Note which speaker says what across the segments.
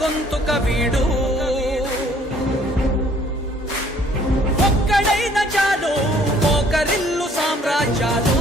Speaker 1: గొంతుక వీడు ఒక్కడైన చాలు ఒకరిల్లు సామ్రాజ్యాలు.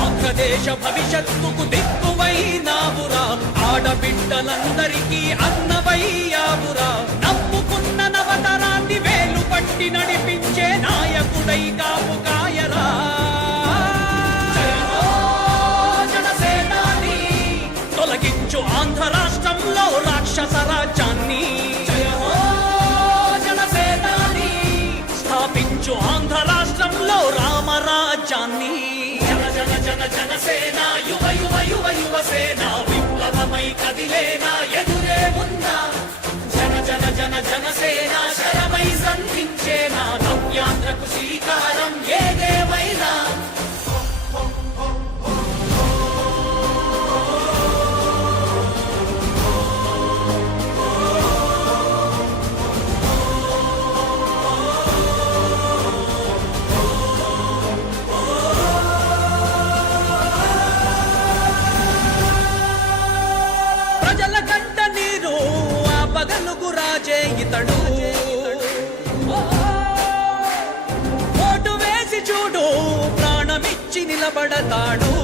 Speaker 1: ఆంధ్రదేశ భవిష్యత్తుకు దిక్కువైనావురా ఆడబిడ్డలందరికీ అన్నవై ఆంధ్ర రాష్ట్రంలో రాక్షస రాజ్యాన్ని స్థాపించు ఆంధ్ర రాష్ట్రంలో రామరాజ్యాన్ని. జన జన జన జనసేన యువ యువ యువ యువసేన విప్లవమై కదిలేనా ఎదురే ఉందా జన జన జన జనసేన నిలబడతాడు.